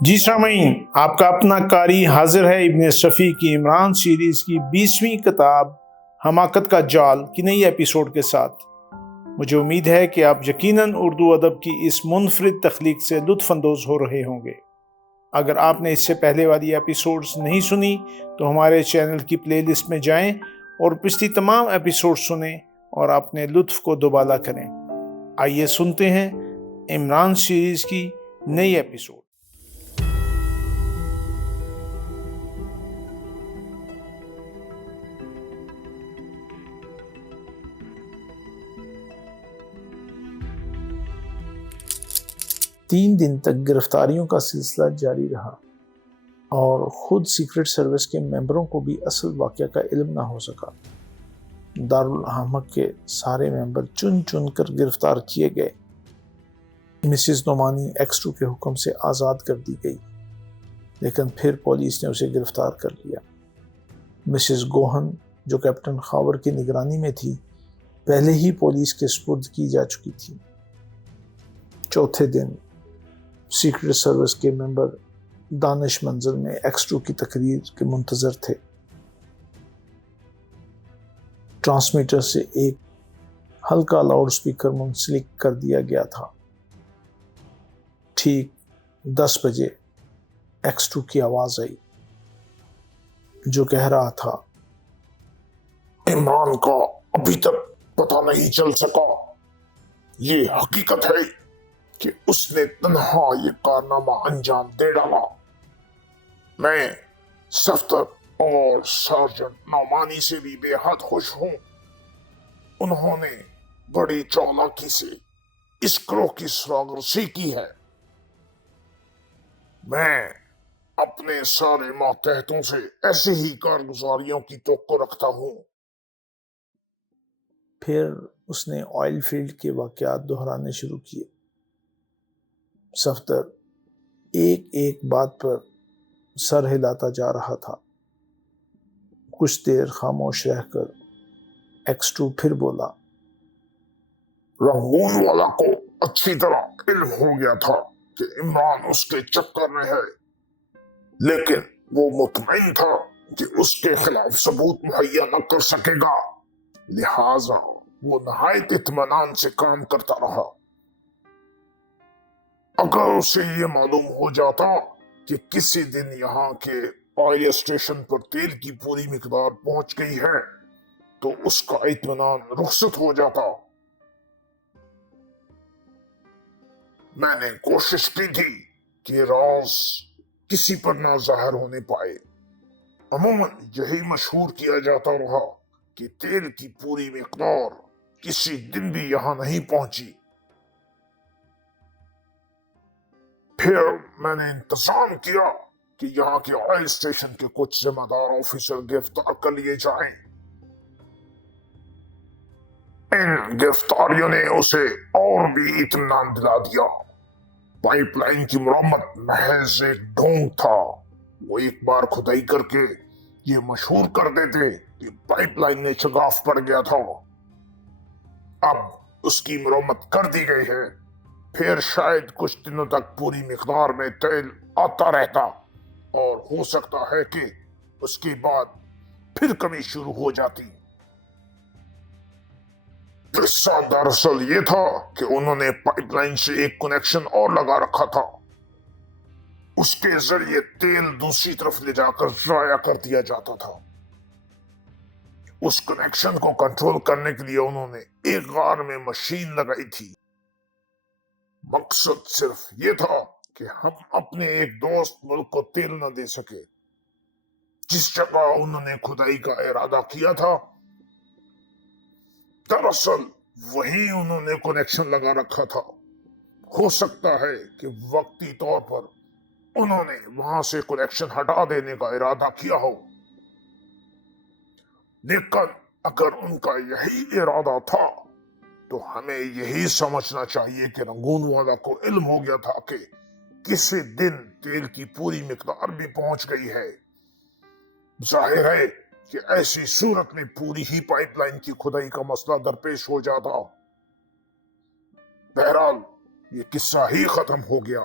جی سامعین، آپ کا اپنا قاری حاضر ہے ابن صفی کی عمران سیریز کی 20ویں کتاب حماقت کا جال کی نئی ایپیسوڈ کے ساتھ۔ مجھے امید ہے کہ آپ یقیناً اردو ادب کی اس منفرد تخلیق سے لطف اندوز ہو رہے ہوں گے۔ اگر آپ نے اس سے پہلے والی ایپیسوڈز نہیں سنی تو ہمارے چینل کی پلے لسٹ میں جائیں اور پچھلی تمام ایپیسوڈ سنیں اور اپنے لطف کو دوبالا کریں۔ آئیے سنتے ہیں عمران سیریز کی نئی ایپیسوڈ۔ 3 دن تک گرفتاریوں کا سلسلہ جاری رہا اور خود سیکرٹ سروس کے ممبروں کو بھی اصل واقعہ کا علم نہ ہو سکا۔ دارالحامق کے سارے ممبر چن چن کر گرفتار کیے گئے۔ مسز نعمانی ایکس2 کے حکم سے آزاد کر دی گئی، لیکن پھر پولیس نے اسے گرفتار کر لیا۔ مسز گوہن جو کیپٹن خاور کی نگرانی میں تھی، پہلے ہی پولیس کے سپرد کی جا چکی تھی۔ چوتھے دن سیکرٹ سروس کے ممبر دانش منزل میں ایکس2 کی تقریر کے منتظر تھے۔ ٹرانسمیٹر سے ایک ہلکا لاؤڈ سپیکر منسلک کر دیا گیا تھا۔ ٹھیک 10 بجے ایکس2 کی آواز آئی جو کہہ رہا تھا، عمران کا ابھی تک پتہ نہیں چل سکا۔ یہ حقیقت ہے کہ اس نے تنہا یہ کارنامہ انجام دے ڈالا۔ میں صفدر اور سارجنٹ نعمانی سے بھی بے حد خوش ہوں۔ انہوں نے بڑی چالاکی سے اس گروہ کی سراغ رسی کی ہے۔ میں اپنے سارے ماتحتوں سے ایسے ہی کارگزاریوں کی توقع رکھتا ہوں۔ پھر اس نے آئل فیلڈ کے واقعات دہرانے شروع کیے۔ صفدر ایک ایک بات پر سر ہلاتا جا رہا تھا۔ کچھ دیر خاموش رہ کر ایکس2 پھر بولا، رنگون والا کو اچھی طرح علم ہو گیا تھا کہ عمران اس کے چکر میں ہے، لیکن وہ مطمئن تھا کہ اس کے خلاف ثبوت مہیا نہ کر سکے گا، لہٰذا وہ نہایت اطمینان سے کام کرتا رہا۔ اگر اسے یہ معلوم ہو جاتا کہ کسی دن یہاں کے آئل اسٹیشن پر تیل کی پوری مقدار پہنچ گئی ہے تو اس کا اطمینان رخصت ہو جاتا۔ میں نے کوشش کی تھی کہ راز کسی پر نہ ظاہر ہونے پائے۔ عموماً یہی مشہور کیا جاتا رہا کہ تیل کی پوری مقدار کسی دن بھی یہاں نہیں پہنچی۔ پھر میں نے انتظام کیا کہ یہاں کے آئل اسٹیشن کے کچھ ذمہ دار آفیسر گرفتار کر لیے جائیں۔ ان گرفتاریوں نے اسے اور بھی اطمینان دلا دیا۔ پائپ لائن کی مرمت محض ایک ڈھونگ تھا۔ وہ ایک بار کھدائی کر کے یہ مشہور کر دیتے کہ پائپ لائن میں چگاف پڑ گیا تھا۔ اب اس کی مرمت کر دی گئی ہے، پھر شاید کچھ دنوں تک پوری مقدار میں تیل آتا رہتا، اور ہو سکتا ہے کہ اس کے بعد پھر کمی شروع ہو جاتی۔ قصہ دراصل یہ تھا کہ انہوں نے پائپ لائن سے ایک کنیکشن اور لگا رکھا تھا۔ اس کے ذریعے تیل دوسری طرف لے جا کر ضائع کر دیا جاتا تھا۔ اس کنیکشن کو کنٹرول کرنے کے لیے انہوں نے ایک غار میں مشین لگائی تھی۔ مقصد صرف یہ تھا کہ ہم اپنے ایک دوست ملک کو تیل نہ دے سکے۔ جس جگہ انہوں نے کھدائی کا ارادہ کیا تھا، دراصل وہیں انہوں نے کنیکشن لگا رکھا تھا۔ ہو سکتا ہے کہ وقتی طور پر انہوں نے وہاں سے کنیکشن ہٹا دینے کا ارادہ کیا ہو، لیکن اگر ان کا یہی ارادہ تھا تو ہمیں یہی سمجھنا چاہیے کہ رنگون والا کو علم ہو گیا تھا کہ کسی دن تیل کی پوری مقدار بھی پہنچ گئی ہے۔ ظاہر ہے کہ ایسی صورت میں پوری ہی پائپ لائن کی کھدائی کا مسئلہ درپیش ہو جاتا۔ بہرحال یہ قصہ ہی ختم ہو گیا۔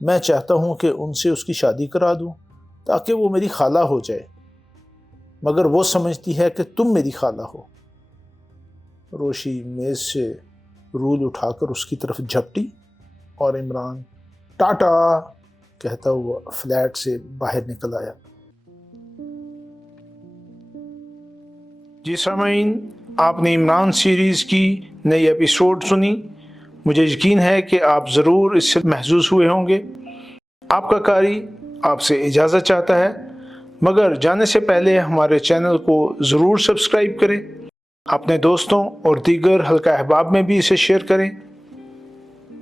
میں چاہتا ہوں کہ ان سے اس کی شادی کرا دوں تاکہ وہ میری خالہ ہو جائے، مگر وہ سمجھتی ہے کہ تم میری خالہ ہو۔ روشی میز سے رول اٹھا کر اس کی طرف جھپٹی اور عمران ٹاٹا کہتا ہوا فلیٹ سے باہر نکل آیا۔ جی سامعین، آپ نے عمران سیریز کی نئی ایپیسوڈ سنی۔ مجھے یقین ہے کہ آپ ضرور اس سے محظوظ ہوئے ہوں گے۔ آپ کا قاری آپ سے اجازت چاہتا ہے، مگر جانے سے پہلے ہمارے چینل کو ضرور سبسکرائب کریں، اپنے دوستوں اور دیگر حلقہ احباب میں بھی اسے شیئر کریں۔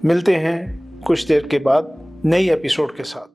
ملتے ہیں کچھ دیر کے بعد نئی ایپیسوڈ کے ساتھ۔